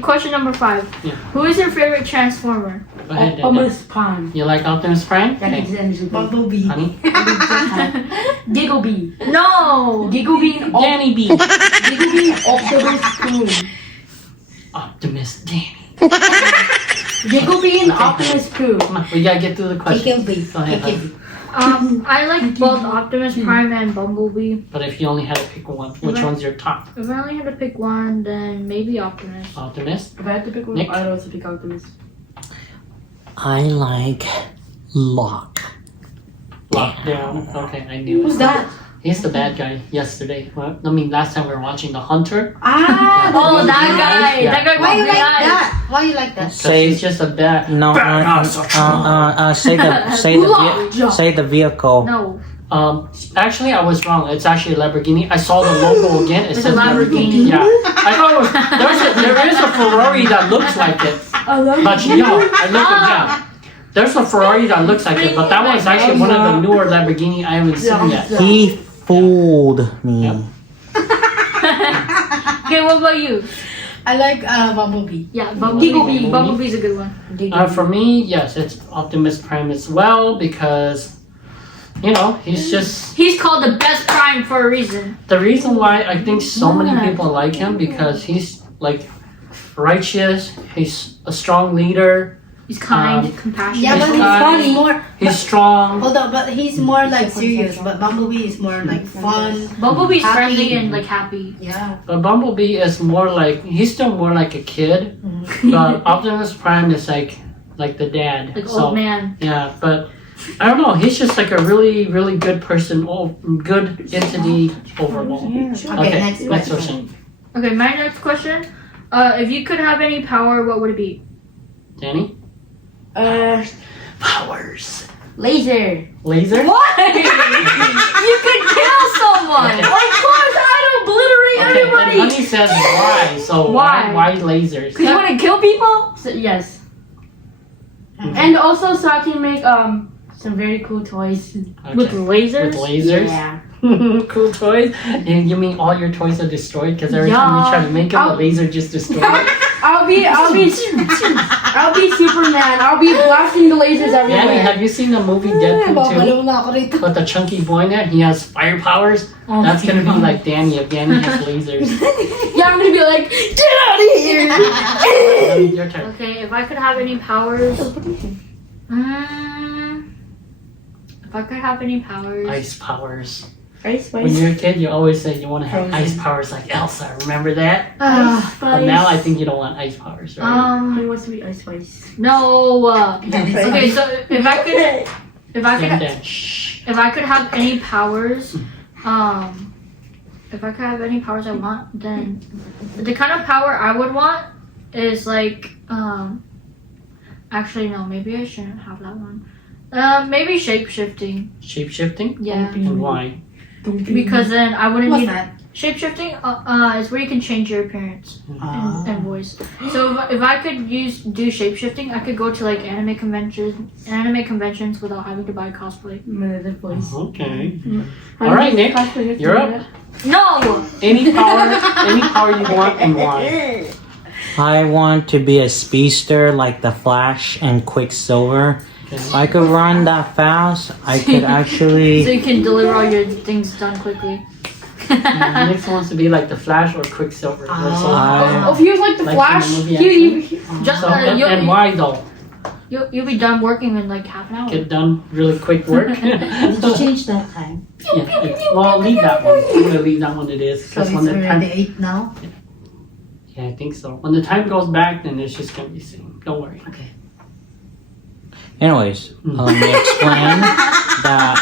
question number 5. Yeah. Who is your favorite Transformer? Go ahead, Dada. Optimus Prime. You like Optimus Prime? That Okay. is Bumblebee. Honey? Gigglebee. No! Gigglebee. Danny B. Gigglebee. Optimus Prime. Optimus Danny. Gigglebee and Optimus Prime. Come on, we gotta get through the question. Bee. Go ahead, honey. I like both Optimus Prime and Bumblebee. But if you only had to pick one, which Okay. one's your top? If I only had to pick one, then maybe Optimus. Optimus? If I had to pick one, Nick? I'd also pick Optimus. I like Locke. Lockdown. Okay, I knew Who's it. that? He's the bad guy yesterday. Well, I mean, last time we were watching The Hunter. Ah, Oh, that guy! Yeah. That guy Why you with like big eyes. that? Why you like that? Because Say he's just a bad... no. Say the vehicle. No. Actually, I was wrong. It's actually a Lamborghini. I saw the logo again. It It's says a Lamborghini. Yeah. I thought it was, there is a Ferrari that looks like it. But you know, I looked it down. There's a Ferrari that looks like it, but that one's actually one of the newer Lamborghini I haven't seen yet. He fooled me. Yep. Okay, what about you? I like Bumblebee. Yeah, Bumblebee. Bumblebee. Bumblebee's a good one. For me, yes, it's Optimus Prime as well because, you know, he's just... He's called the best Prime for a reason. The reason why I think so many people like him because he's like righteous, he's a strong leader, He's kind, compassionate. Yeah, but He's he's funny. more. he's strong. Hold on, but he's more like serious. But Bumblebee is more like fun. Bumblebee's Happy. friendly and like happy. Yeah. But Bumblebee is more like, he's still more like a kid, but Optimus Prime is like the dad. Like So, old man. yeah, but I don't know, he's just like a really, really good person, good entity overall. Okay, next question. question. Okay, my next question. If you could have any power, what would it be? Danny? Powers. Laser. Laser? What? You could kill someone. Okay. Of course, I'd obliterate Okay, and everybody. Honey says why, so Why? why lasers? Cause you want to kill people? So, yes. And also, so I can make some very cool toys. With lasers. With lasers? Yeah. Cool toys? And you mean all your toys are destroyed? Because every time you try to make them, the laser just destroys it? I'll be Superman. I'll be blasting the lasers Danny, everywhere. have you seen the movie Deadpool Babalo na ako rito. 2? With the chunky boy in there, he has fire powers. That's gonna be like Danny if Danny has lasers. Yeah, I'm gonna be like, get out of here. Your turn. Okay, if I could have any powers. If I could have any powers. Ice powers. Ice When you're a kid, you always say you want to have ice powers like Elsa. Remember that? But now I think you don't want ice powers, right? Who wants to be Ice Spice? No. Okay, so if I could Shh. if I could have any powers, if I could have any powers I want, then the kind of power I would want is like, actually no, maybe I shouldn't have that one. Maybe shape-shifting. Shape-shifting? Yeah. And why? Because then I wouldn't What's need that? shape-shifting. Is where you can change your appearance and voice. So if I could do shape-shifting, I could go to like anime conventions without having to buy cosplay. Another voice. Okay. All right, Nick, you're up. No. Any power you want and why? I want to be a speedster like the Flash and Quicksilver. If I could run that fast, I could So actually. you can deliver all your things done quickly. Nick wants to be like the Flash or Quicksilver. Oh, if he was like the Like Flash, in the movie he Just So, and why though? you'll be done working in like half an hour. Get done really quick work. Did you change that time? Well, leave that one. I'm gonna leave that one it is. So Because it's when the time, already 8 now? yeah, I think so. When the time goes back, then it's just gonna be same. Don't worry. Okay. Anyways, let me explain that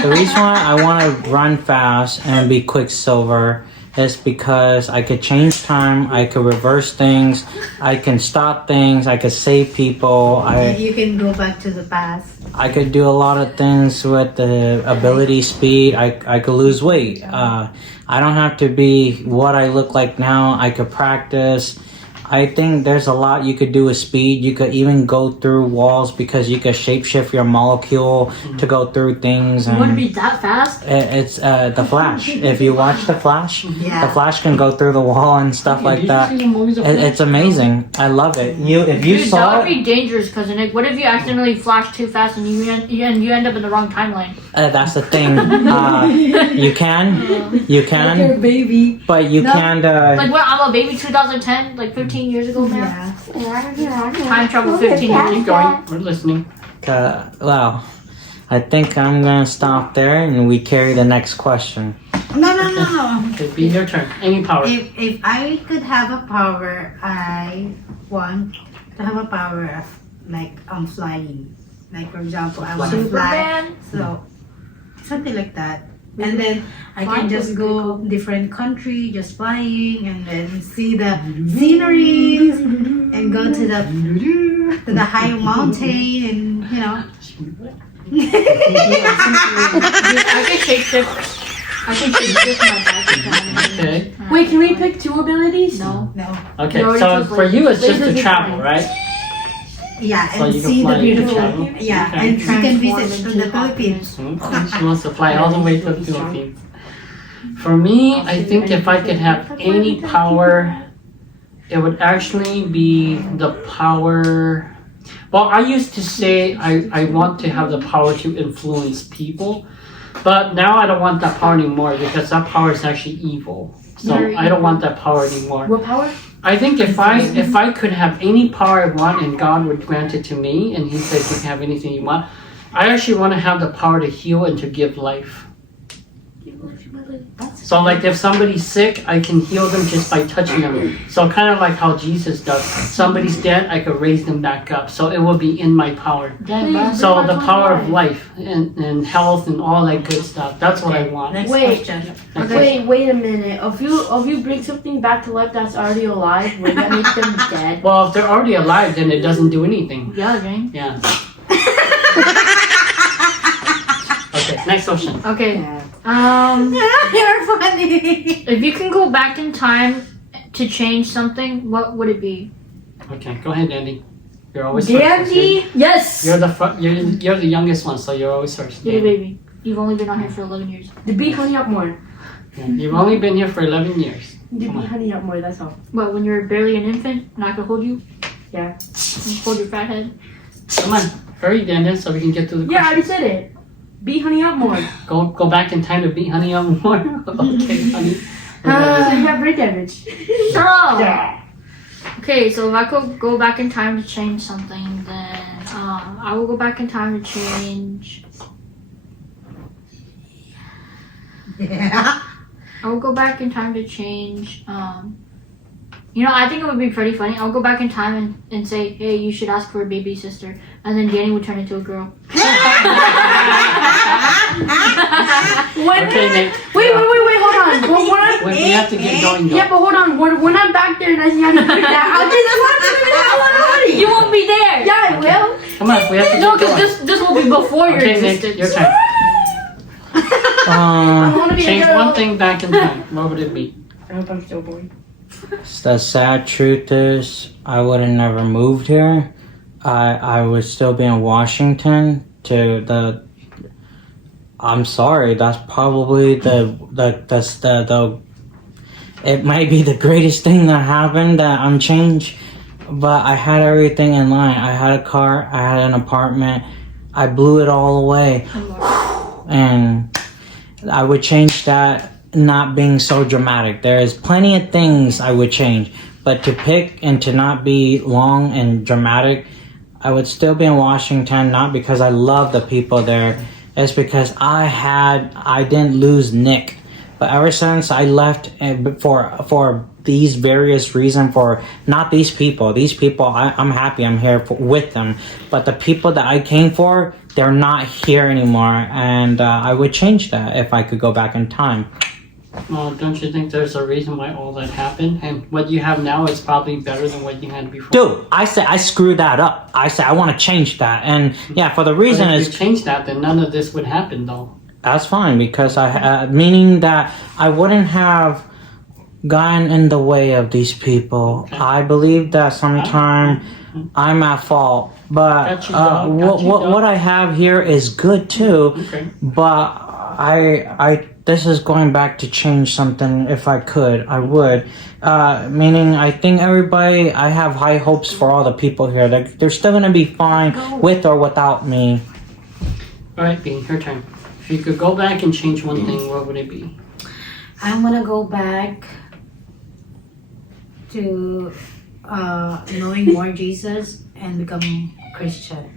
the reason why I want to run fast and be Quicksilver is because I could change time, I could reverse things, I can stop things, I could save people, You can go back to the past. I could do a lot of things with the ability speed. I could lose weight. I don't have to be what I look like now. I could practice. I think there's a lot you could do with speed. You could even go through walls because you could shapeshift your molecule to go through things. You And want to be that fast? it's the Flash. If you watch the Flash, Yeah. the Flash can go through the wall and stuff like that. It's amazing. I love it. If you Dude, saw that would it, be dangerous, cousin Nick. What if you accidentally flash too fast and you end up in the wrong timeline? that's the thing. You can, baby. but you No. can't. Like when I'm a baby, 2010, like 15 years ago now. Yeah. Time travel 15 years Keep ago. going. We're listening. Well, I think I'm gonna stop there and we carry the next question. No. Okay, be your turn. Any power. If I could have a power, I want to have a power of like flying. Like for example, I want to fly. Superman. So something like that. And then I Flying can just would be pretty go cool. different country, just flying, and then see the sceneries, and go to the high mountain, and you know. Dude, I can shapeshift. I can shapeshift my back. Okay. Wait, can we pick 2 abilities? No. No. Okay, You already so chose for like- you, it's just lasers to is travel, fine. right? Yeah, So and you can see fly the and beautiful. travel? Yeah, Okay. and you can Transform visit into the Philippines. She wants to fly all the way to the Philippines. For me, I think if I could have any power, it would actually be the power. Well, I used to say I want to have the power to influence people, but now I don't want that power anymore because that power is actually evil. So Very I don't evil. want that power anymore. What power? I think if I could have any power I want and God would grant it to me and He says you can have anything you want, I actually want to have the power to heal and to give life. So like if somebody's sick, I can heal them just by touching them. So kind of like how Jesus does. Somebody's dead, I could raise them back up. So it will be in my power. Dang, bro. So the power of life and health and all that good stuff. That's what I want. Next Wait. question. Wait a minute. If you bring something back to life that's already alive, would that make them dead? Well, if they're already alive, then it doesn't do anything. Yeah, Jane. Yeah. Okay, next question. Okay. You're funny. If you can go back in time to change something, what would it be? Okay, go ahead, Andy. You're always first. Dandy? Yes! You're you're the youngest one, so you're always first. You're the Danny. baby. You've only been on here for 11 years. The bee honey up more. Yeah, you've only been here for 11 years. The Come bee on. honey up more, that's all. What, when you were barely an infant and I could hold you? Yeah. And hold your fat head? Come on, hurry, Danny, so we can get to the Yeah, I already question. said it. Bee honey up more. Go back in time to beat Honey on more. Okay, honey. So you have brain damage. Girl! Yeah. Okay, so if I could go back in time to change something, then I will go back in time to change. Yeah. I will go back in time to change. You know, I think it would be pretty funny. I'll go back in time and say, hey, you should ask for a baby sister. And then Danny would turn into a girl. Okay, Nick. Wait, hold on. Well, when I, We have to get going, though. yeah, but hold on. When I'm back there and I see how to do that, I'll do this. You won't be there! Yeah, I will. Come on, we have to No, get because going. this will be before your Okay, Nick, existence. your turn. I want to be Change a girl. one thing back in time. What would it be? I hope I'm still boy. The sad truth is, I would have never moved here. I would still be in Washington. I'm sorry. That's probably the. It might be the greatest thing that happened that I'm changed, but I had everything in line. I had a car. I had an apartment. I blew it all away, and I would change that. Not being so dramatic. There is plenty of things I would change, but to pick and to not be long and dramatic, I would still be in Washington, not because I love the people there. It's because I didn't lose Nick, but ever since I left for these various reasons, for not these people, I'm happy I'm here with them, but the people that I came for, they're not here anymore, and I would change that if I could go back in time. Well, don't you think there's a reason why all that happened? And what you have now is probably better than what you had before. Dude, I said I screwed that up. I said I want to change that, and yeah, for the reason But if is you change that, then none of this would happen, though. that's fine because meaning that I wouldn't have gotten in the way of these people. Okay. I believe that sometimes I'm at fault, but Got you, dog. Got you, dog. what I have here is good too. Okay. But I this is going back to change something. If I could, I would. Meaning, I think everybody. I have high hopes for all the people here. They're still gonna be fine with or without me. All right, Bean, your turn. If you could go back and change one thing, what would it be? I'm gonna go back to knowing more Jesus and become Christian.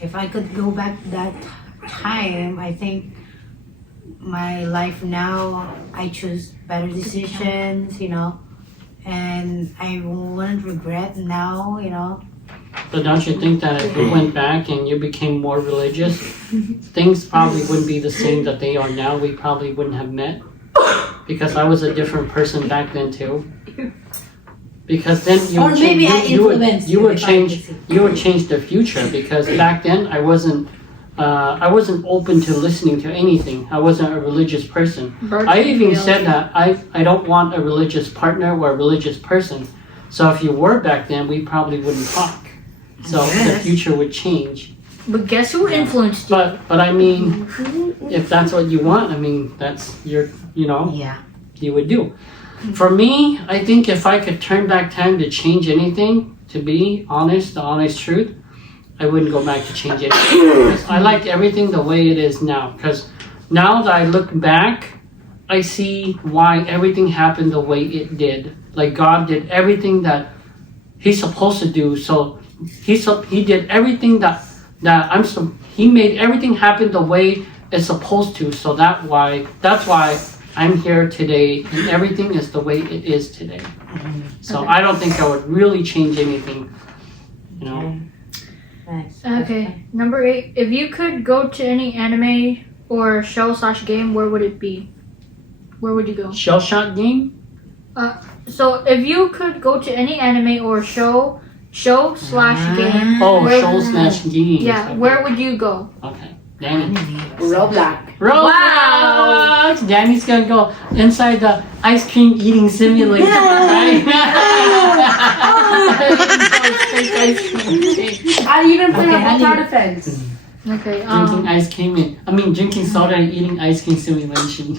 If I could go back that time, I think my life now, I choose better decisions, and I wouldn't regret now, But don't you think that if you went back and you became more religious, things probably wouldn't be the same that they are now? We probably wouldn't have met. Because I was a different person back then too. Because then you Or would maybe I change, you would influenced you you would if I change could you would change the future. Because back then I wasn't open to listening to anything. I wasn't a religious person. I even said that I don't want a religious partner or a religious person. So if you were back then, we probably wouldn't talk. So the future would change. But guess who influenced you? But I mean, if that's what you want, I mean, that's your, Yeah. you would do. For me, I think if I could turn back time to change anything, to be honest, the honest truth, I wouldn't go back to change anything. Because I like everything the way it is now. Because now that I look back, I see why everything happened the way it did. Like God did everything that He's supposed to do. So He did everything He made everything happen the way it's supposed to. So that's why I'm here today, and everything is the way it is today. So I don't think I would really change anything. Nice. Okay, number 8. If you could go to any anime or show/game, where would it be? Where would you go? Shell shot game? So if you could go to any anime or show/game, Oh, where- show/game. yeah, where would you go? Okay, Danny. Roblox. Roblox! Danny's gonna go inside the ice cream eating simulator, right? I even play Okay, a tower defense. Okay, drinking soda and eating ice cream simulation.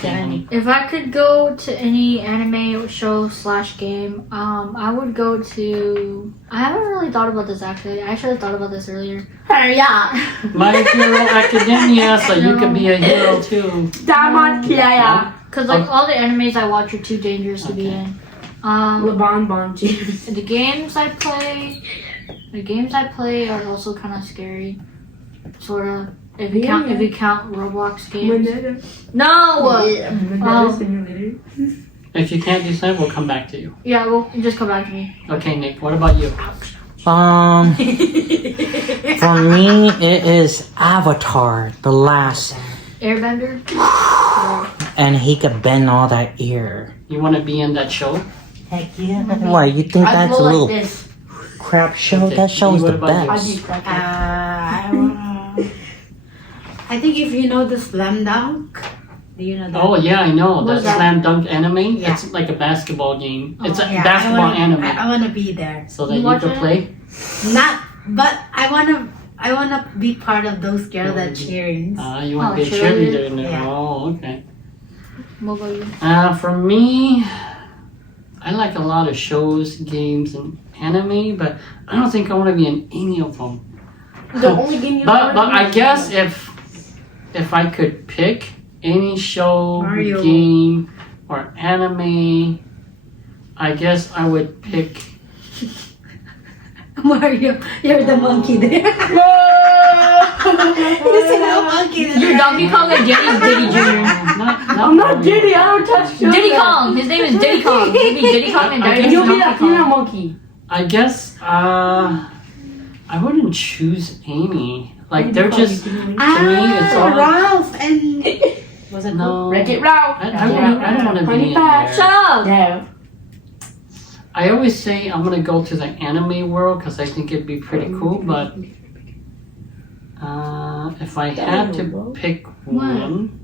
Danny. If I could go to any anime or show/game, I would go to. I haven't really thought about this actually. I should have thought about this earlier. Hurry up. My Hero Academia, so you could be a hero too. Diamond Playa. Cause all the animes I watch are too dangerous to be Okay. in. LeBron Bonji. The games I play are also kind of scary, sort of. If you count Roblox games. No. If you can't decide, we'll come back to you. Yeah, well, just come back to me. Okay, Nick, what about you? For me, it is Avatar, the last, Airbender. and he could bend all that ear. You want to be in that show? Heck yeah. Why, you think I that's a go little like this. crap show? Okay, That show is what the about you? I best. do crack. I think if you know the Slam Dunk, do you know that? Oh yeah, I know. What's That that? slam dunk anime. Yeah. It's like a basketball game. It's a Yeah, basketball anime. I wanna be there. So that You you watch can it? play. But I wanna be part of those girls that cheering. You want to be a cheerleader. cheerleader in there. Yeah. Oh, okay. What about you? For me, I like a lot of shows, games, and anime, but I don't think I want to be in any of them. The only game you But I guess if I could pick any show, Mario. game, or anime, I guess I would pick. Mario, you're the monkey there. You said a monkey there. You're Donkey Kong and Danny's Diddy Jr. I'm not Diddy. I don't touch children. Diddy Kong. His name is Diddy Kong. He'll be Diddy Kong and Okay. Daddy's And you'll be Donkey that female Kong. monkey. I guess I wouldn't choose any. Like they're just to me. It's all. Ralph and was it No. Wreck-It Ralph. I don't want to be in 25. there. Shut up. No. I always say I'm gonna go to the anime world because I think it'd be pretty cool. But if I had to pick one,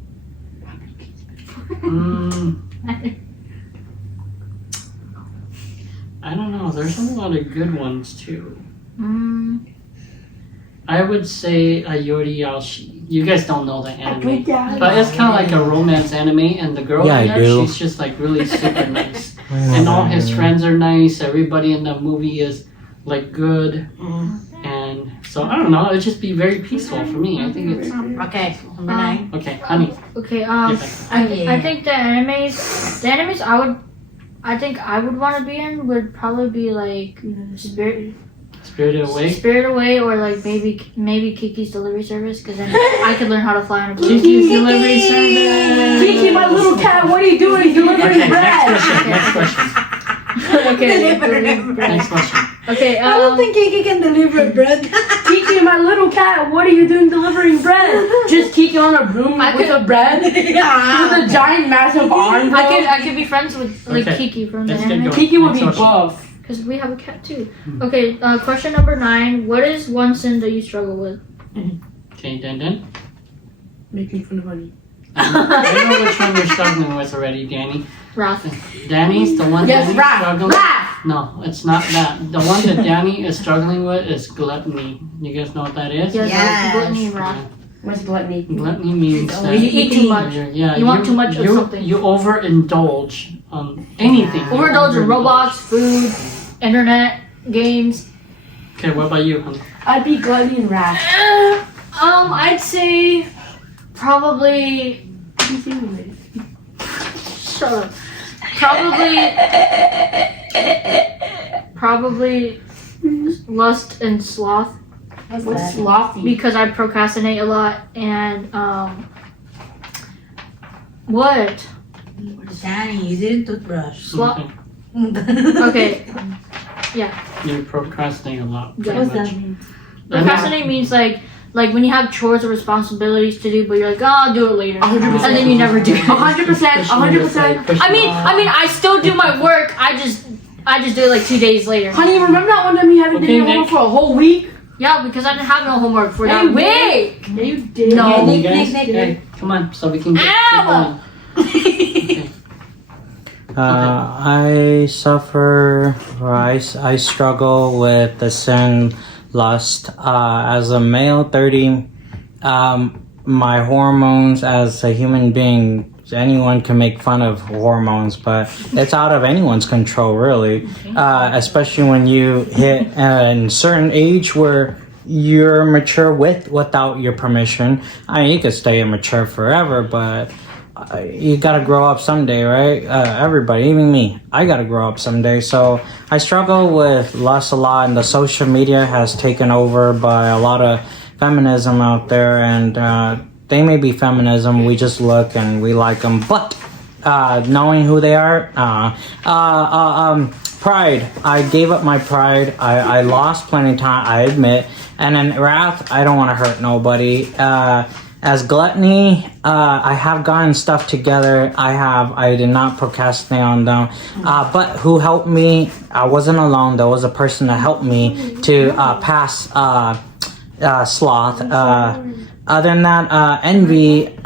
I don't know. There's a lot of good ones too. Mm. I would say a Yori Yaoshi. You guys don't know the anime, Yeah. but it's kind of like a romance anime, and the girl Yeah, in I there, do. she's just like really super nice, and all his friends are nice. Everybody in the movie is like good, and so I don't know. It'd just be very peaceful for me. I think it's Okay, number 9. okay, honey. Okay. Get back. I think the animes I think I would want to be in would probably be like Spirited Away. Spirited Away, or like maybe Kiki's Delivery Service, because then I could learn how to fly on a plane. Kiki's Delivery Service. Kiki, my little cat, what are you doing delivering Okay, bread? next question. Okay. Next question. Okay. I don't think Kiki can deliver bread. Kiki, my little cat, what are you doing delivering bread? Just Kiki on a broom with the bread? Yeah. With a giant massive arm? I could be friends with like Okay. Kiki from the Let's get anime, going. Kiki would be Next question. buff. because we have a cat too. Okay. Question number 9. What is one sin that you struggle with? Okay, then. Making fun of honey. I know which one you're struggling with already, Danny. Wrath. Danny's the one Yes, Danny's Raph. struggling. Raph! No, it's not that. The one that Danny is struggling with is gluttony. You guys know what that is? Yes. Yes. Gluttony and wrath. What's gluttony? Gluttony means that You eat too much. yeah, You want too much of you, something. You overindulge on anything. Yeah. Overindulge in robots, food, internet, games. Okay, what about you, honey? I'd be gluttony and wrath. I'd say probably. Shut up. Probably lust and sloth, What's slothy? because I procrastinate a lot, and what? Danny, you didn't toothbrush. Sloth. Okay. Okay. You procrastinate a lot. Yeah. Pretty What's much. that mean? Procrastinate means like when you have chores or responsibilities to do, but you're like, oh, I'll do it later, 100%. and then you never do it. 100%, 100%. I mean, I still do my work. I just do it like 2 days later. Honey, remember that one time we haven't Okay, been home Nick. for a whole week? Yeah, because I didn't have no homework for Yeah, that you week. Yeah, you did. No. Okay, you Nick, guys, Nick, okay, come on, so we can get Ow! going. Okay. I suffer, or I struggle with the sin lust. As a male, 30, my hormones as a human being, anyone can make fun of hormones, but it's out of anyone's control, really. Especially when you hit a certain age where you're mature without your permission. I mean, you could stay immature forever, but you gotta grow up someday, right? Everybody, even me, I gotta grow up someday. So I struggle with lust a lot, and the social media has taken over by a lot of feminism out there, and they may be feminism, we just look and we like them, but knowing who they are, pride, I gave up my pride, I lost plenty of time, I admit, and then wrath, I don't want to hurt nobody. As gluttony, I have gotten stuff together. I did not procrastinate on them. But who helped me? I wasn't alone. There was a person that helped me to pass sloth. Other than that, envy.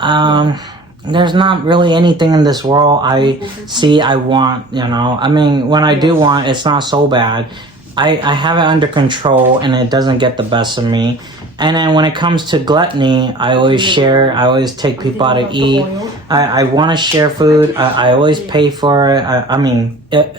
There's not really anything in this world I see I want. I mean, when I do want, it's not so bad. I have it under control, and it doesn't get the best of me. And then when it comes to gluttony, I always share. I always take people out to eat. I want to share food. I always pay for it.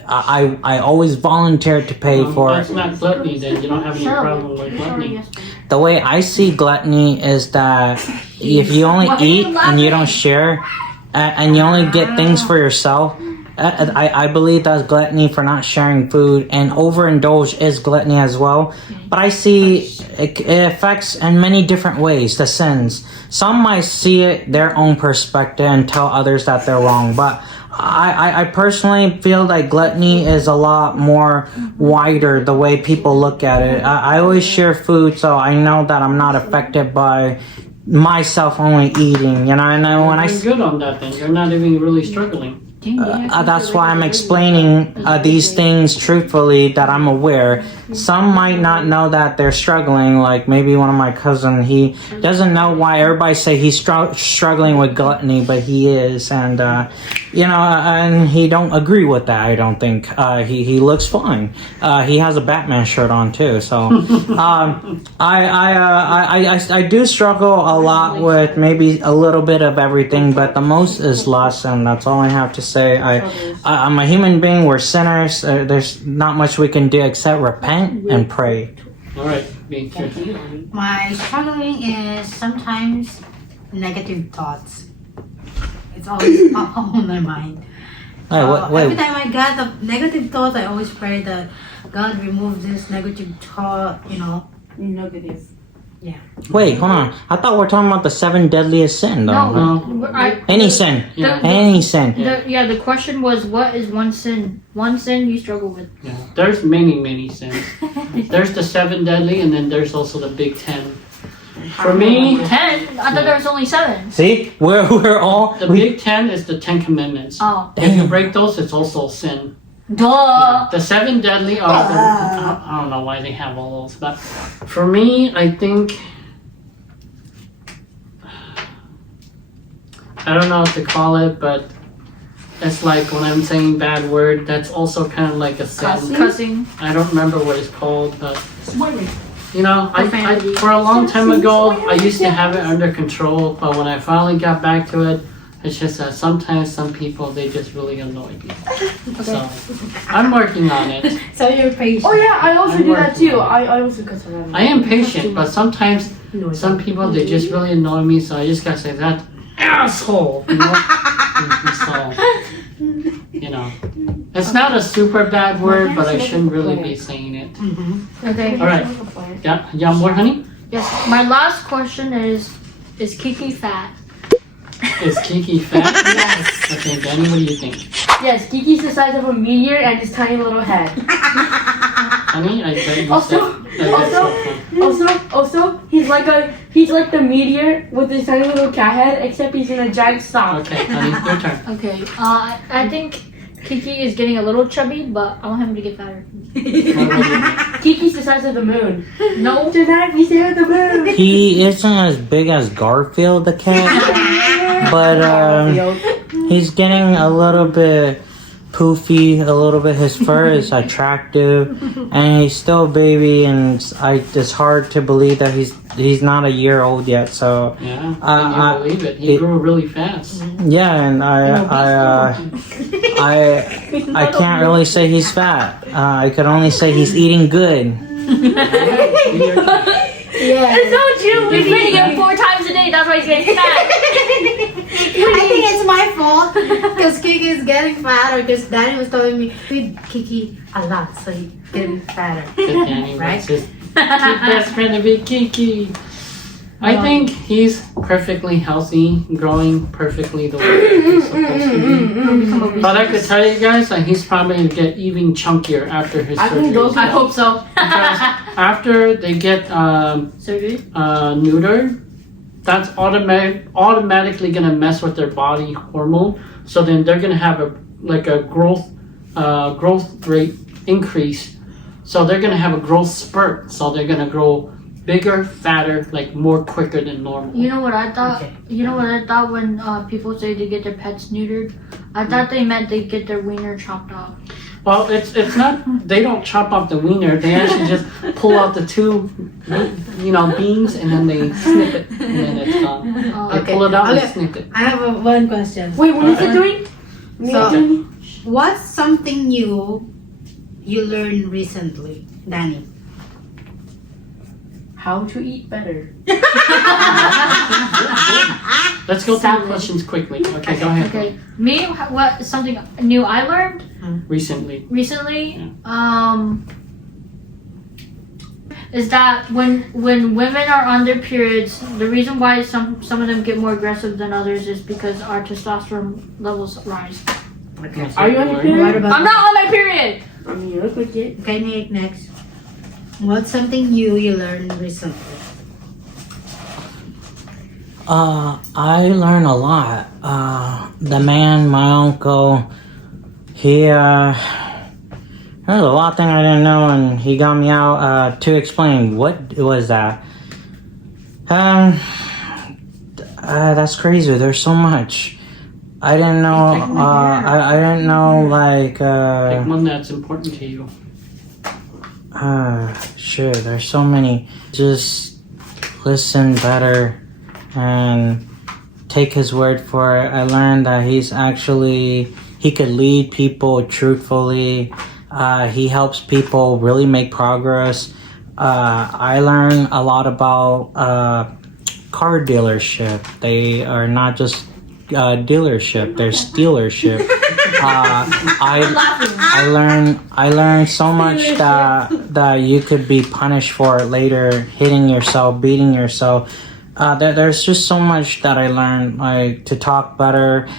I always volunteer to pay for That's it. not gluttony then. You don't have any problem with gluttony. The way I see gluttony is that if you only eat and you don't share, and you only get things for yourself, I believe that's gluttony for not sharing food, and overindulge is gluttony as well. But I see it affects in many different ways, the sins. Some might see it their own perspective and tell others that they're wrong, but I personally feel like gluttony is a lot more wider the way people look at it. I always share food, so I know that I'm not affected by myself only eating, and then when I You're good on that then. You're not even really struggling. That's why I'm explaining these things truthfully that I'm aware. Some might not know that they're struggling. Like maybe one of my cousins, he doesn't know why everybody say he's struggling with gluttony, but he is, and and he don't agree with that. I don't think he looks fine. He has a Batman shirt on too. So I do struggle a lot with maybe a little bit of everything, but the most is lust, and that's all I have to say. I'm a human being. We're sinners. There's not much we can do except repent and pray. All right, me too. My struggling is sometimes negative thoughts. It's always on my mind. Every time I get the negative thoughts, I always pray that God remove this negative thought. Negative. Wait, hold on. I thought we were talking about the 7 deadliest sin, though. Any sin. Yeah. Any sin. The question was, what is one sin? One sin you struggle with. Yeah. There's many sins. There's the 7 deadly, and then there's also the big 10. For me, 10? I thought there was only 7. See, we're all. the big 10 is the 10 commandments. Oh. If you break those, it's also sin. Duh. Yeah. The 7 deadly are. I don't know why they have all those, but for me, I think. I don't know what to call it, but it's like when I'm saying bad word, that's also kind of like a sin. Cussing. I don't remember what it's called, but Swearing. I for a long time ago, I used to have it under control, but when I finally got back to it, it's just that sometimes some people, they just really annoy me. So, I'm working on it. So you're patient. Oh yeah, I also I'm do that working too. on I also cuss around. I am patient, but sometimes some people, they just really annoy me, so I just gotta say that asshole, So, it's not a super bad word, but I shouldn't really be saying it. Okay. All right. Yeah, more, honey? Yes. My last question is Kiki fat? Is Kiki fat? Yes. Okay, Danny, what do you think? Yes, Kiki's the size of a meteor and his tiny little head. Honey, I bet you Also, he's like the meteor with his tiny little cat head, except he's in a giant sock. Okay, honey, your turn. Okay. I think Kiki is getting a little chubby, but I want him to get fatter. Kiki's the size of the moon. No. Tonight we stare at the moon. He isn't as big as Garfield the cat, but he's getting a little bit poofy, a little bit. His fur is attractive, and he's still a baby, and it's hard to believe that he's not a year old yet. So Yeah, I believe it. He grew really fast. yeah, and I can't really say he's fat. I could only say he's eating good. Yeah. It's so true. He's eating it 4 times a day. That's why he's getting fat. I think it's my fault because Kiki is getting fatter because Danny was telling me feed Kiki a lot so he's getting fatter. Good Danny, Right? wants his cute best friend to be Kiki. I think he's perfectly healthy, growing perfectly the way he's supposed to be. But I could tell you guys that he's probably going to get even chunkier after his surgery. I hope so. Because after they get Surgery? neutered, that's automatically going to mess with their body hormone. So then they're going to have a growth rate increase. So they're going to have a growth spurt. So they're going to grow bigger, fatter, like more quicker than normal. You know what I thought? Okay. You know what I thought when people say they get their pets neutered? I thought they meant they get their wiener chopped off. Well, it's not. They don't chop off the wiener. They actually just pull out the 2, beans, and then they snip it, and then it's gone. They pull it out and snip it. I have one question. Wait, what is it doing? So, what's something new you learned recently, Danny? How to eat better. Let's go through the questions quickly. Okay, go ahead. Okay. Me, what something new I learned Recently. is that when women are on their periods, the reason why some of them get more aggressive than others is because our testosterone levels rise. Are you on your What period? about I'm not on my period. I mean, you look like it. Okay, Nick, next. What's something new you learned recently? I learned a lot. The man, my uncle, he, there's a lot of things I didn't know, and he got me out, to explain what was that. That's crazy. There's so much. I didn't know, I didn't know, like, Pick one that's important to you. Sure, there's so many. Just listen better and take his word for it. I learned that he could lead people truthfully. He helps people really make progress. I learned a lot about car dealership. They are not just dealership, they're stealership. I learned so much that you could be punished for it later, hitting yourself, beating yourself. There's just so much that I learned, like to talk better,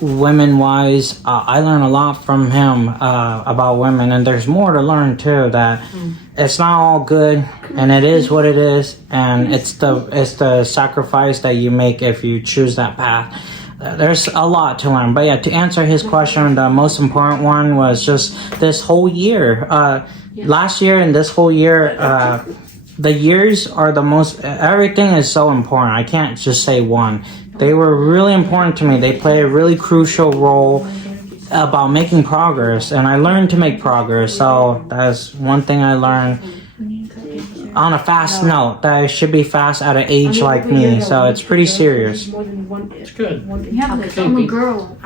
women wise. I learned a lot from him about women, and there's more to learn too. That it's not all good, and it is what it is, and it's the sacrifice that you make if you choose that path. There's a lot to learn, but yeah, to answer his question, the most important one was just this whole year. Last year and this whole year, the years are the most. Everything is so important. I can't just say one. They were really important to me. They play a really crucial role about making progress, and I learned to make progress. So that's one thing I learned. On a fast note, that I should be fast at an age like me, so it's pretty serious. It's good. Yeah, but I'm a girl.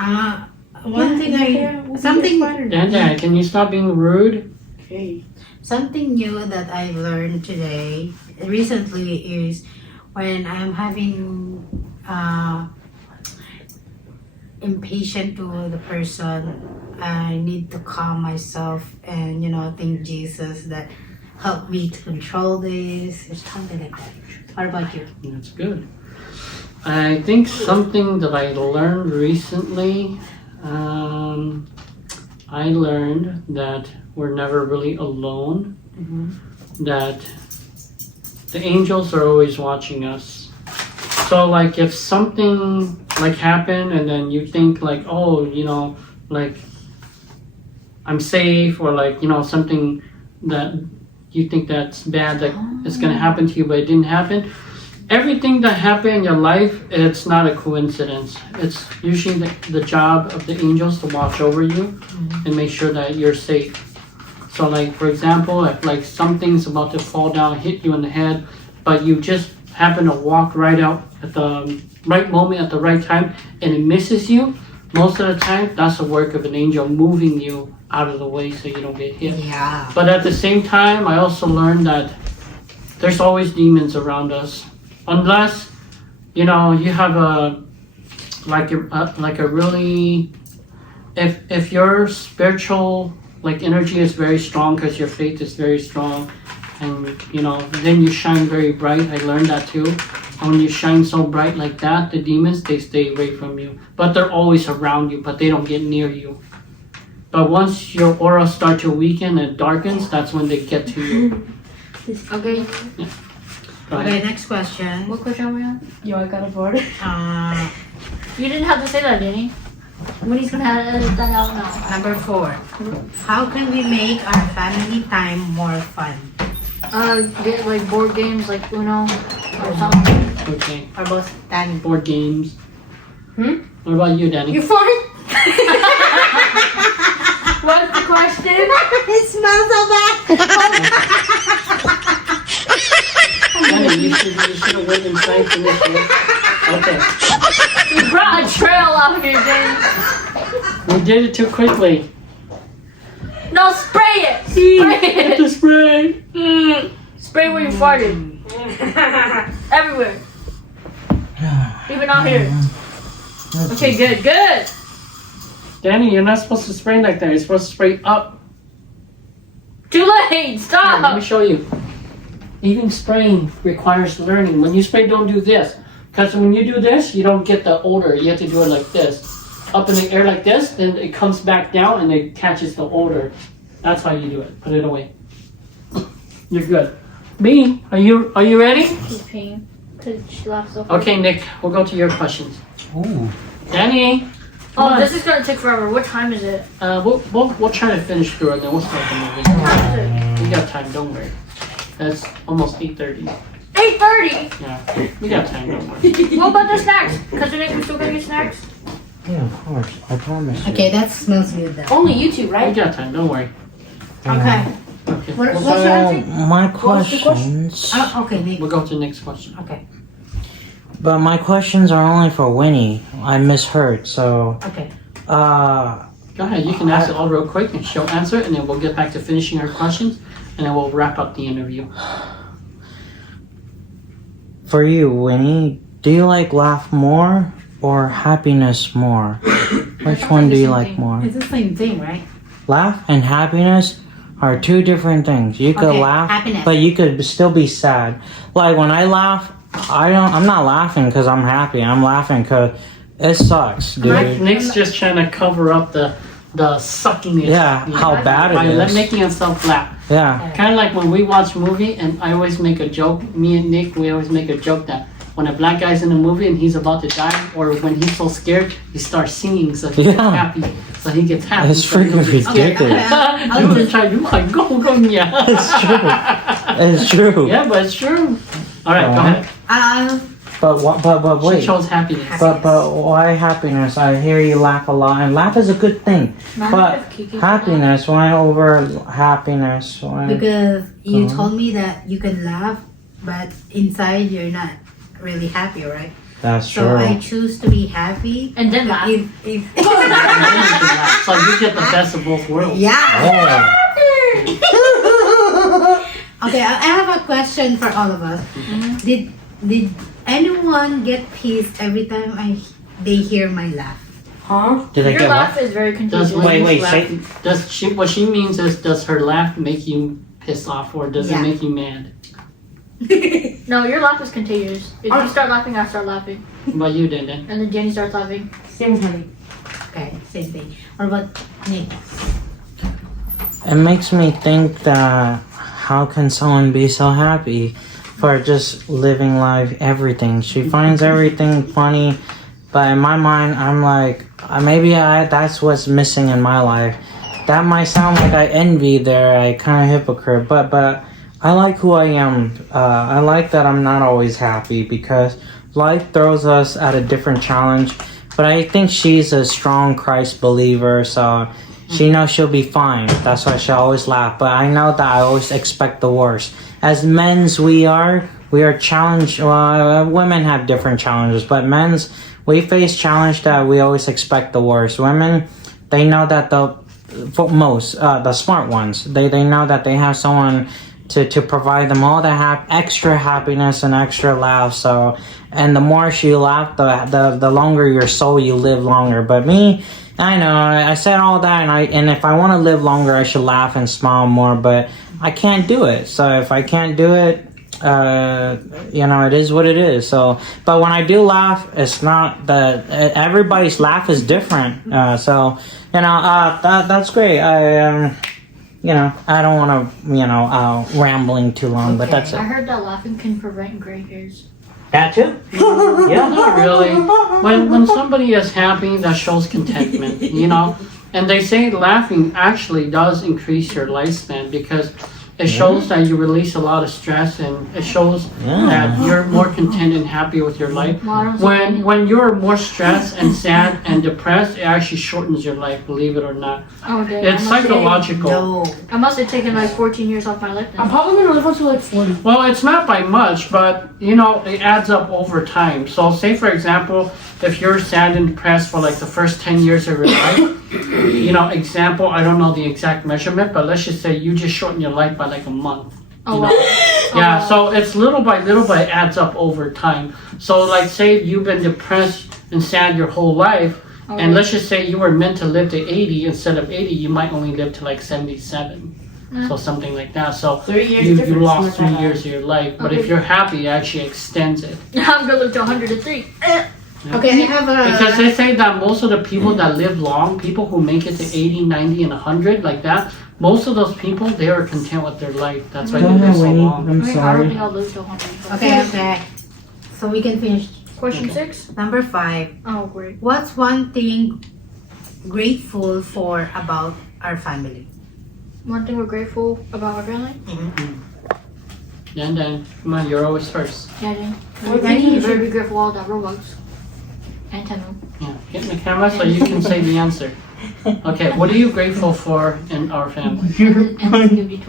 Dada, can you stop being rude? Okay. Something new that I've learned today, recently, is when I'm having impatient to the person, I need to calm myself and thank Jesus that helped me to control this or something like that. What about you? That's good. I think something that I learned recently, I learned that we're never really alone, that the angels are always watching us. So like if something like happened and then you think like, oh, like I'm safe, or like, something that you think that's bad that it's going to happen to you, but it didn't happen. Everything that happened in your life, it's not a coincidence. It's usually the job of the angels to watch over you and make sure that you're safe. So like, for example, if like something's about to fall down, hit you in the head, but you just happen to walk right out at the right moment, at the right time, and it misses you, most of the time, that's the work of an angel moving you out of the way so you don't get hit. Yeah. But at the same time, I also learned that there's always demons around us. Unless, you have a really, if your spiritual energy is very strong because your faith is very strong, and then you shine very bright. I learned that too. And when you shine so bright like that, the demons, they stay away from you. But they're always around you, but they don't get near you. But once your aura starts to weaken and darkens, that's when they get to you. Okay. Yeah. Okay, next question. What question are we on? Yo, I got a board. You didn't have to say that, Danny. Winnie's gonna edit that out now. Number 4. How can we make our family time more fun? Get like board games like Uno or something. Okay. How about Danny? Board games. What about you, Danny? You fart? What's the question? It smells so bad. Danny, you should have went inside for this one. Okay. You brought a trail out here, Danny. We did it too quickly. No, spray it! Spray it! The spray. Spray where you farted. Everywhere. Even out here. Okay, good. Danny, you're not supposed to spray like that. You're supposed to spray up. Too late! Here, let me Stop! show you. Even spraying requires learning. When you spray, don't do this. Because when you do this, you don't get the odor. You have to do it like this. Up in the air like this, then it comes back down and it catches the odor. That's how you do it. Put it away. You're good. B, are you ready? He's peeing. because she laughs so hard. Okay, Nick, we'll go to your questions. Ooh. Danny. Oh, Come this on. is gonna take forever. What time is it? We'll try to finish through and then we'll start the movie. What time is it? We got time, don't worry. That's almost 8:30. 8:30. Yeah, we got time, don't worry. What about the snacks? Cause Nick, we still gonna get snacks. Yeah, of course. I promise you. Okay, that smells good though. Only you two, We right? got time, don't worry. Okay. Okay, What- we'll, what's your So, answer? my What's the question? questions. Okay, Nick. we'll go to the next question. Okay. But my questions are only for Winnie. I misheard, so. Okay. Go ahead, you can ask it all real quick and she'll answer it and then we'll get back to finishing her questions and then we'll wrap up the interview. For you, Winnie, do you like laugh more or happiness more? Which one do you like more? It's the same thing, right? Laugh and happiness are two different things. You could Okay, laugh, happiness. but you could still be sad. Like when I laugh, I'm not laughing because I'm happy. I'm laughing because it sucks, dude. Nick's just trying to cover up the suckiness. Yeah, you know, how bad by it is. making himself laugh. Yeah, Kind of like when we watch movie and I always make a joke, me and Nick, we always make a joke that when a black guy's in a movie and he's about to die or when he's so scared, he starts singing so he gets Yeah. happy. So he gets happy. it's so he freaking don't get scared. ridiculous. You were trying to like go, yeah. It's true. It's true. Yeah, but it's true. All right, go ahead. But She wait. chose happiness. But why happiness? I hear you laugh a lot, and laugh is a good thing. But happiness, why over happiness? Why? Because you Uh-huh. told me that you can laugh, but inside you're not really happy, right? That's So true. I choose to be happy. And then laugh. If So you get the best of both worlds. yeah. Oh, Okay, I have a question for all of us. Did anyone get pissed every time they hear my laugh? Huh? did I Your get laugh what? is very Does contagious. Wait, Winnie's wait, laugh, say- does she? What she means is, does her laugh make you piss off, or does Yeah. it make you mad? No, your laugh is contagious. If you start laughing, I start laughing, But you didn't. and then Jenny starts laughing. Same with me. Okay, same thing. What about Nick? It makes me think that how can someone be so happy for just living life, everything? She finds everything funny, but in my mind, I'm like, that's what's missing in my life. That might sound like I envy there, I kind of hypocrite, but I like who I am. I like that I'm not always happy because life throws us at a different challenge. But I think she's a strong Christ believer, so she knows she'll be fine. That's why she always laugh. But I know that I always expect the worst. As men's, we are challenged. Women have different challenges, but we face challenge that we always expect the worst. Women, they know that the smart ones, they know that they have someone to provide them all the extra happiness and extra laughs. So, and the more you laugh, the longer your soul, you live longer. But me, I know I said all that, and if I want to live longer, I should laugh and smile more. But I can't do it. So if I can't do it, it is what it is. So, but when I do laugh, it's not that everybody's laugh is different. That's great. I don't want to, rambling too long, but that's I it. heard that laughing can prevent gray hairs. That too? Yeah. Not really. When somebody is happy, that shows contentment, And they say laughing actually does increase your lifespan because it shows that you release a lot of stress and it shows that you're more content and happy with your life. Well, I don't see any- When you're more stressed and sad and depressed, it actually shortens your life, believe it or not. Okay, It's psychological. No. I must have taken like 14 years off my life I'm then. probably gonna live until like 40. Well, it's not by much, but it adds up over time. So say for example, if you're sad and depressed for like the first 10 years of your life, example, I don't know the exact measurement, but let's just say you just shorten your life by like a month. Oh, you wow. know? Yeah, so it's little by little, but it adds up over time. So like say you've been depressed and sad your whole life, and let's just say you were meant to live to 80 instead of 80, you might only live to like 77. So something like that. So 3 years you difference lost from 3 that. years of your life. But Okay. if you're happy, it actually extends it. I'm gonna live to 103. Okay, I have a. Because they say that most of the people that live long, people who make it to 80, 90, and 100 like that, most of those people, they are content with their life. That's why they Go live ahead, so Winnie. long. I'm I don't sorry. think I'll live to 100. Okay. So we can finish. Question Okay. 6. Number 5. Oh, great. What's one thing grateful for about our family? One thing we're grateful about our family. Then, come on, you're always first. Yeah, Jane. Well, Danny, then you you better should- be grateful all that Robux. And Temu. Yeah, get in the camera so you can say the answer. Okay, what are you grateful for in our family? And Scooby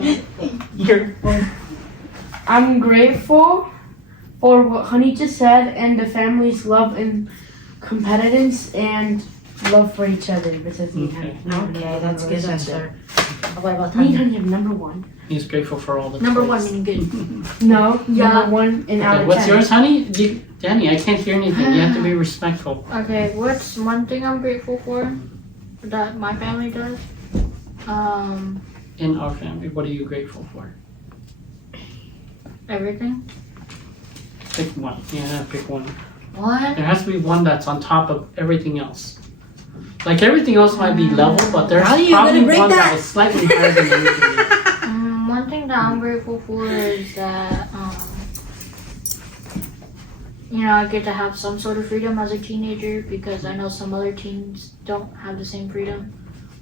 12. I'm grateful for what Honey just said and the family's love and competitiveness and love for each other. Because Okay. Okay, that's a good answer. What about Me and Honey? Honey have number 1. He's grateful for all the Number toys. 1 meaning good. No, Yeah. number 1 in out Okay, of what's 10. yours, honey? Danny, I can't hear anything. You have to be respectful. Okay, what's one thing I'm grateful for that my family does? In our family, what are you grateful for? Everything. Pick one. Yeah, pick one. One. There has to be one that's on top of everything else. Like everything else might be level, but there's How are you gonna probably break one that? that was slightly higher than everything else. One thing that I'm grateful for is that I get to have some sort of freedom as a teenager because I know some other teens don't have the same freedom.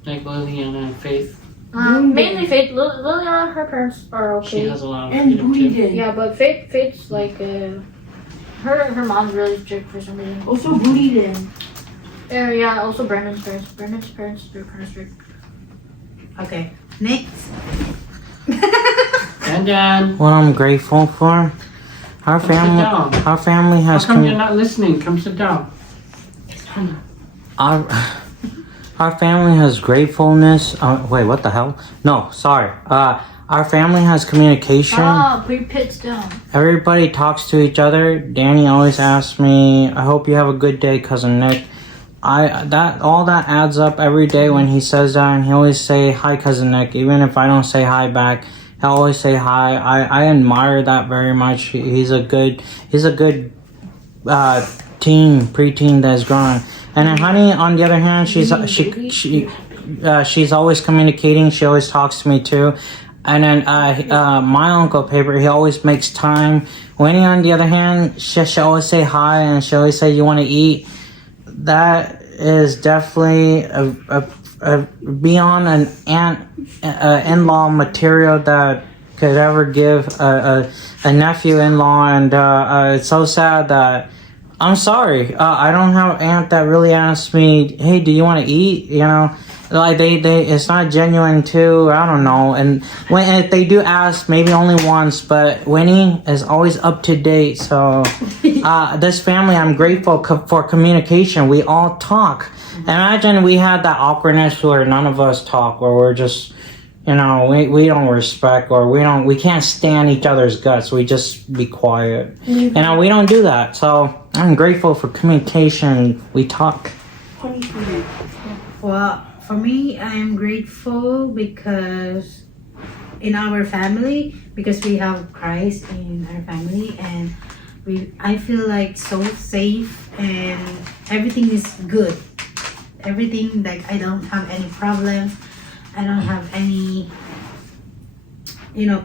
Like Liliana and Faith, Mainly Faith. Liliana, her parents are she okay. has a lot of And freedom Booty too. did. Yeah, but Faith's like her mom's really strict for some reason. Also Booty did. Yeah. Also Brandon's parents. Brandon's parents are kind of strict. Okay, next. And then, What I'm grateful for, our sit family, down. our family How has come you're commu- not listening? Come sit down. our our family has gratefulness. Wait, what the hell? No, sorry. Our family has communication. Put your pits down. Everybody talks to each other. Danny always asks me, "I hope you have a good day, cousin Nick." All that adds up every day when he says that, and he always say hi, cousin Nick. Even if I don't say hi back, he'll always say hi. I admire that very much. He's a good preteen that's growing. And then Honey, on the other hand, she's always communicating. She always talks to me too. And then my Uncle Paper, he always makes time. Winnie, on the other hand, she always say hi, and she always say, "You want to eat?" That is definitely beyond an in-law material that could ever give a nephew-in-law, and it's so sad that I'm sorry. I don't have an aunt that really asks me, "Hey, do you want to eat?" Like they it's not genuine too. I don't know. And if they do ask, maybe only once, but Winnie is always up to date. So this family, I'm grateful for communication. We all talk. Imagine we had that awkwardness where none of us talk, where we're just, we don't respect, or we can't stand each other's guts. We just be quiet. We don't do that. So I'm grateful for communication. We talk. Well, for me, I am grateful because in our family, because we have Christ in our family, and I feel like so safe, and everything is good. Everything, like, I don't have any problem. I don't have any,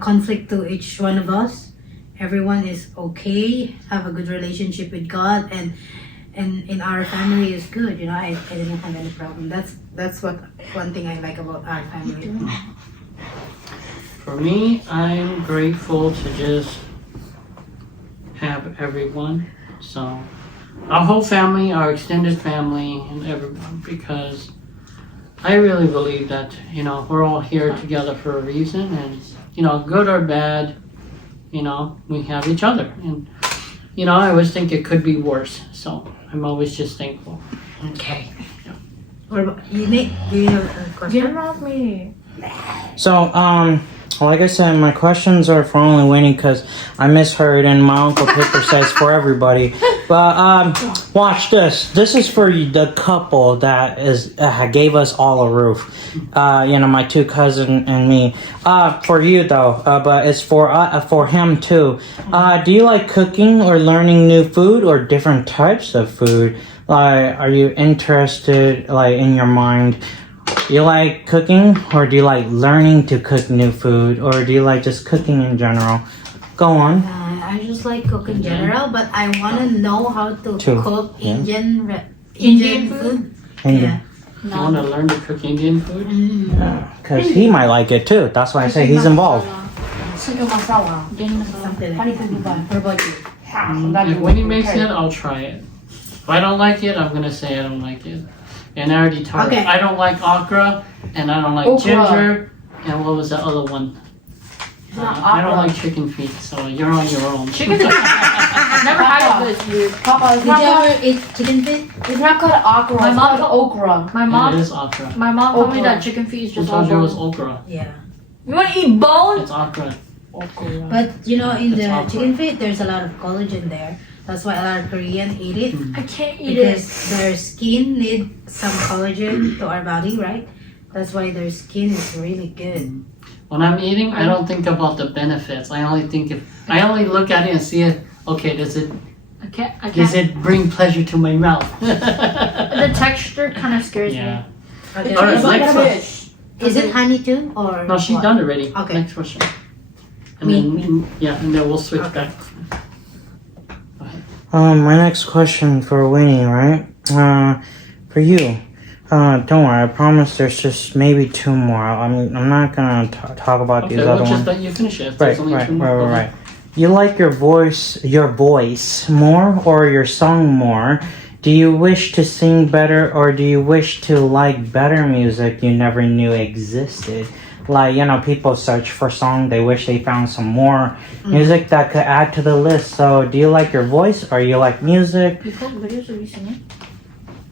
conflict to each one of us. Everyone is okay, have a good relationship with God, and in our family is good. I didn't have any problem. That's what one thing I like about our family. For me, I'm grateful to just have everyone. So, our whole family, our extended family, and everyone, because I really believe that, we're all here together for a reason, and, good or bad, we have each other. And, I always think it could be worse. So, I'm always just thankful. Okay. What about you, Nick? Do you have a question? Get off me. So, like I said, my questions are for only Winnie because I misheard, and my Uncle Paper says for everybody. But watch this. This is for the couple that gave us all a roof. My two cousins and me. For you though, but it's for him too. Do you like cooking or learning new food or different types of food? Like, are you interested, like, in your mind? You like cooking, or do you like learning to cook new food, or do you like just cooking in general? Go on. I just just like cook in general, but I want to know how to Too. cook Yeah. Indian food. Indian. You want to learn to cook Indian food? Because he might like it too. That's why I say he's involved. Chicken masala. Something Honey like that. cookie bun. What about you? If Winnie makes it, I'll try it. If I don't like it, I'm gonna say I don't like it. And I already told Okay. her I don't like okra, and I don't like Okra. ginger, and what was the other one? not I don't okra. like chicken feet, so you're on your own. Chicken feet. Never had it, but it's weird. Papa, Did you ever eat chicken feet? it's not called okra. My It's mom called okra. My Yeah, it mom, is okra. my mom told me Okra. that chicken feet is Who just all told you it was bones. okra? Yeah. You want to eat bones? It's okra. Okra. But you know, in It's the awkward. chicken feet, there's a lot of collagen there. That's why a lot of Koreans eat it. I can't eat it. Because their skin need some collagen to our body, right? That's why their skin is really good. When I'm eating, I don't think about the benefits. I only look at it and see it. Okay, does it Does it bring pleasure to my mouth? The texture kind of scares Yeah. Okay. All right, It's like next a one. fish. Is it honey too, or No, she's what? done already. Okay. Next question. And Me. then and then we'll switch Okay. back. My next question for Winnie, right? For you. Don't worry. I promise. There's just maybe two more. I'm not gonna talk about Okay, these we'll other just ones. let you finish it. If Right, there's only right, two more, right, go right, ahead. right. You like your voice more or your song more? Do you wish to sing better or do you wish to like better music you never knew existed? Like, people search for song, they wish they found some more music that could add to the list. So, do you like your voice or you like music? You post videos of you singing?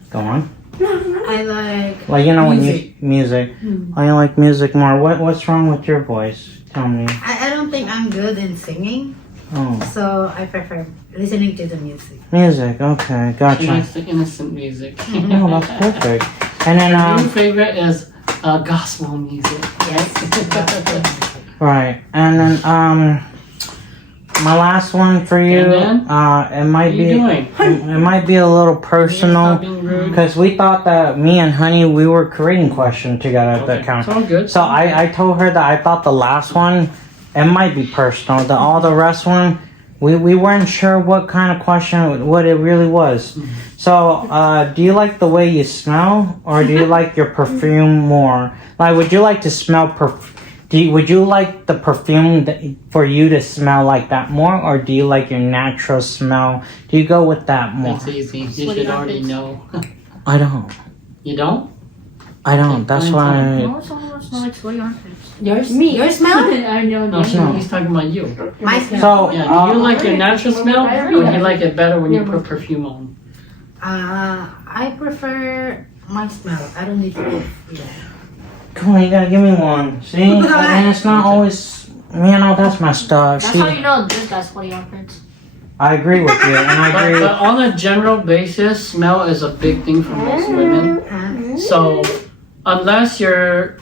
Go on. I like. Like, when Music. you music. I like music more. What's wrong with your voice? Tell me. I don't think I'm good in singing, Oh, so I prefer listening to the music. music. Okay, She gotcha. likes the innocent music. No, that's perfect. And then, Her new favorite is gospel music. Yes. right. And then, my last one for you, And then? it What might are you be, doing? it might be a little Stop personal, being rude. because we thought that me and Honey, we were creating question together at the Okay, account. it's all good. So I told her that I thought the last one, it might be personal. All the rest one, we weren't sure what kind of question, what it really was. So, do you like the way you smell, or do you like your perfume more? Like, would you like to smell would you like the perfume for you to smell like that more, or do you like your natural smell? Do you go with that more? That's easy. You Sweaty should already armpits. know. I don't. You don't? I don't. That's why. No, someone will smell like sweaty armpits. Yours? Me. Your smell? I know. No, No. he's talking about you. My smell. So, Yeah, do you like your natural smell, or do you like it better when you put perfume on? I prefer my smell. I don't need to. come on, you gotta give me one. See, and it's not always. That's my stuff. That's See, how you know this guy's sweaty armpits. I agree with you, and I But, agree. but on a general basis, smell is a big thing for most women. So unless your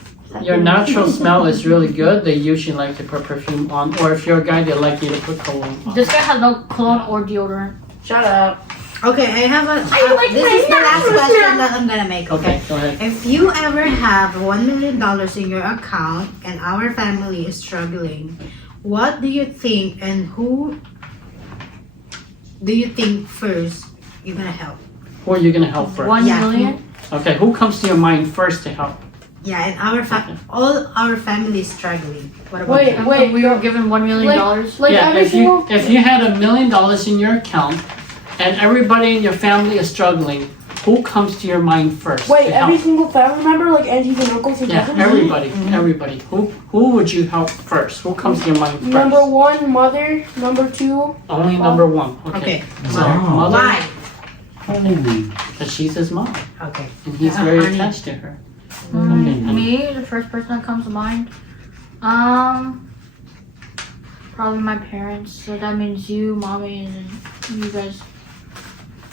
natural smell is really good, they usually like to put perfume on. Or if you're a guy, they like you to put cologne on. This guy has no cologne or deodorant. Shut up. Okay, I have a. like this my is the last natural question that I'm gonna make. Okay, go ahead. If you ever have $1 million in your account and our family is struggling, what do you think and who do you think first you're gonna help? Who are you gonna help first? 1 Yeah. million? Okay, who comes to your mind first to help? Yeah, and all our family is struggling. What about Wait, you? wait. We were given $1 million. Like Yeah, every if single. you had $1 million in your account and everybody in your family is struggling, who comes to your mind first? Wait, to every help? single family member, like aunties and uncles and Yeah, cousins? everybody. Who would you help first? Who comes to your mind first? Number one, mother. Number two, Only number one. Okay. Okay. So Wow. mother, Why? because she's his mom, Okay. and he's Yeah, very honey. attached to her. Okay, honey. Me, the first person that comes to mind, probably my parents. So that means you, mommy, and then you guys.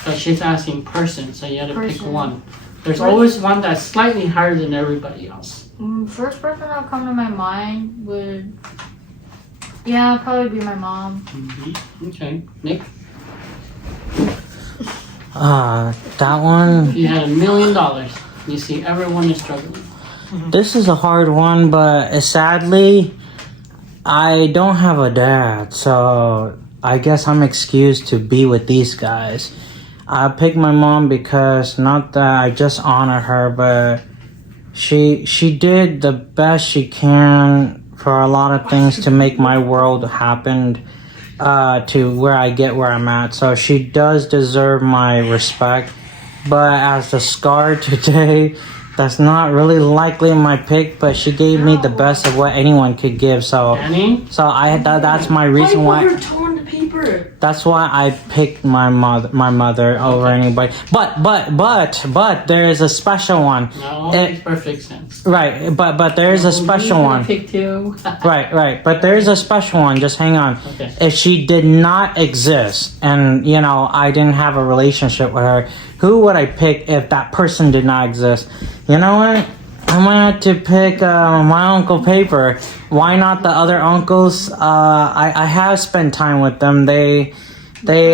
But she's asking person, so you had to pick Person. one. There's always one that's slightly higher than everybody else. First person that would come to my mind would, yeah, probably be my mom. Mm-hmm. Okay, Nick, That one. if you had $1 million, you see everyone is struggling. This is a hard one, but sadly, I don't have a dad, so I guess I'm excused to be with these guys. I picked my mom because not that I just honor her, but she did the best she can for a lot of things to make my world happen to where I get where I'm at. So she does deserve my respect. But as the scar today, that's not really likely my pick, but she gave me the best of what anyone could give. So that's my reason why. That's why I picked my mother over anybody. But there is a special one. No, it makes perfect sense. Right, but there is a special one. Pick two. Right. But there is a special one. Just hang on. Okay. If she did not exist, and I didn't have a relationship with her, who would I pick if that person did not exist? You know what? I'm gonna have to pick my Uncle Paper. Why not the other uncles? I have spent time with them. They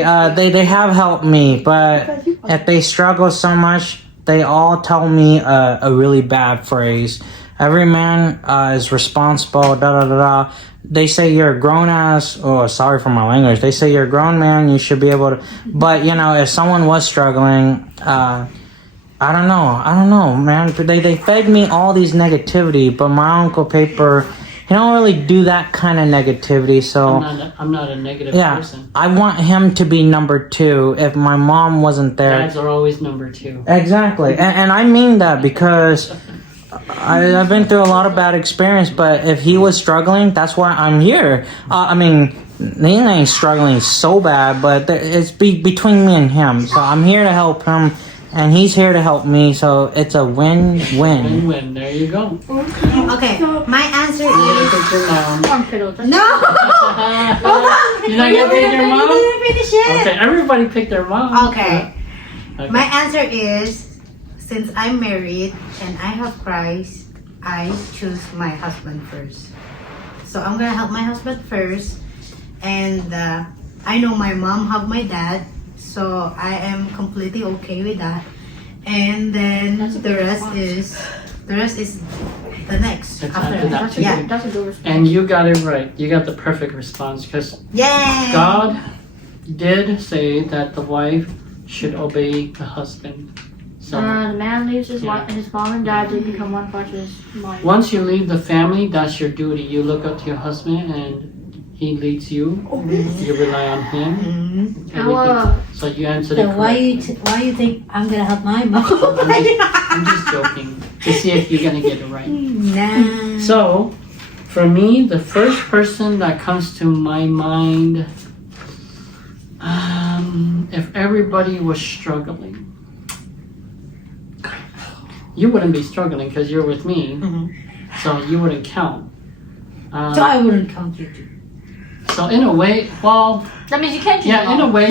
have helped me, but if they struggle so much, they all tell me a really bad phrase. Every man is responsible. Da da da da. They say you're a grown ass. Oh, sorry for my language. They say you're a grown man. You should be able to. But if someone was struggling, I don't know, man. They fed me all these negativity, but my Uncle Paper, he don't really do that kind of negativity. So I'm not a negative person. I want him to be number 2 if my mom wasn't there. Dads are always number 2. Exactly, and I mean that because I've been through a lot of bad experience. But if he was struggling, that's why I'm here. I mean, he ain't struggling so bad, but it's between me and him. So I'm here to help him. And he's here to help me, so it's a win-win. Win-win. There you go. Okay, my answer You is pick your mom. no. You're not gonna pick your mom? You didn't finish it. Okay, everybody picked their mom. Okay. Okay. My answer is, since I'm married and I have Christ, I choose my husband first. So I'm gonna help my husband first, and I know my mom have my dad. So I am completely okay with that, and then the rest is the next. It's after that. Yeah. That's a good response. And you got it right. You got the perfect response because Yay! God did say that the wife should obey the husband. So the man leaves his Yeah. his mom and dad to become one part of his wife. once you leave the family, that's your duty. You look up to your husband and he leads you. You rely on him. Mhm. Everything. So you answered it So why correct. you think I'm gonna help my mom? I'm just joking to see if you're gonna get it right. Nah. So, for me, the first person that comes to my mind, if everybody was struggling, you wouldn't be struggling because you're with me, so you wouldn't count. So I wouldn't count you too. So in a way, well, That means you can't choose yeah, in a way,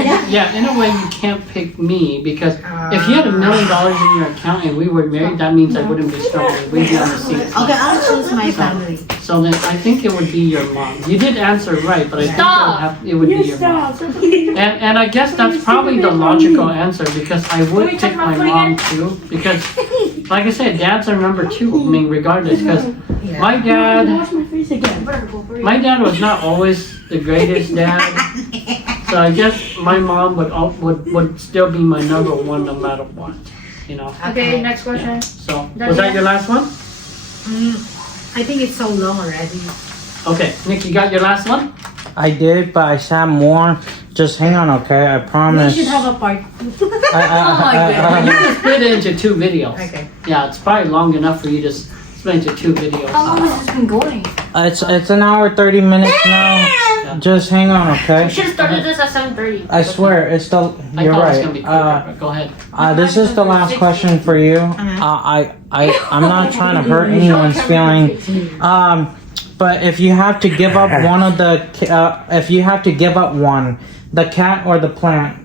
you can't pick me because if you had $1 million in your account and we were married, that means I wouldn't be struggling. We'd be on the same team. Okay, I'll choose my family. So then I think it would be your mom. You did answer right, but I think it would be your mom. And I guess that's probably the logical answer because I would pick my mom too. Because, like I said, dads are number 2. I mean, regardless, because my dad was not always the greatest dad. So I guess my mom would still be my number 1 no matter what. Okay, next question. So was that your last one? I think it's so long already. Okay, Nick, you got your last one? I did, but I have more. Just hang on, okay? I promise. We should have a part. You can split it into 2 videos. Okay. Yeah, it's probably long enough for you to split into 2 videos. How long has this been going? It's an hour 30 minutes now. Just hang on, okay? We should have started this at 7:30. I swear, it's the. I You're thought it was right. gonna be quicker, but go ahead. This is the last question for you. I'm not trying to hurt anyone's feeling. But if you have to give up one of the, the cat or the plant.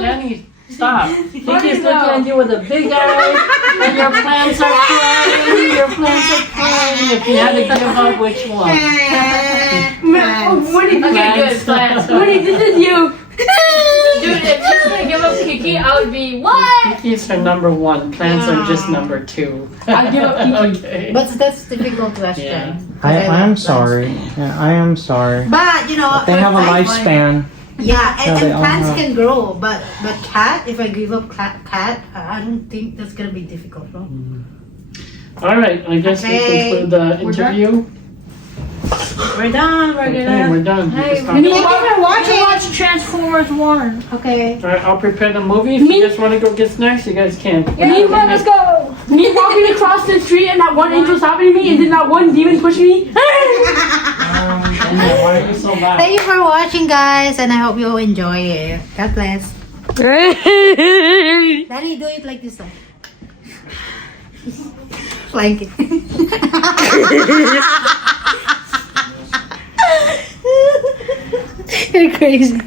Danny, stop. He keeps looking at you with a big eye, and your plants are crying. Your plants are crying. If you had to give up, which one? Okay, good. Plants. Winnie, this is you. Dude, if you're gonna give up Kiki, I would be what? Kiki's are number 1. Plants are just number 2. I give up Kiki. Okay. But that's difficult question. Yeah. I love am plants. sorry. Yeah, I am sorry. But you know, They have a I- lifespan. Yeah, Yeah, they and all plants have. can grow, but cat, if I give up cat, I don't think that's gonna be difficult, no? All right. I guess we Okay. conclude the interview. We're done. We're Okay, gonna. we're done. Hey, You can stop. we need Thank you for to watching. watch Transformers 1. Okay. All right, I'll prepare the movie. If you guys want to go get snacks, you guys can. Meanwhile, let's go. Me walking across the street and that one angel stopping me and then that one demon pushing me. Why are you so bad? Thank you for watching, guys, and I hope you enjoy it. God bless. Daddy, do it like this, though. Like it. You're crazy.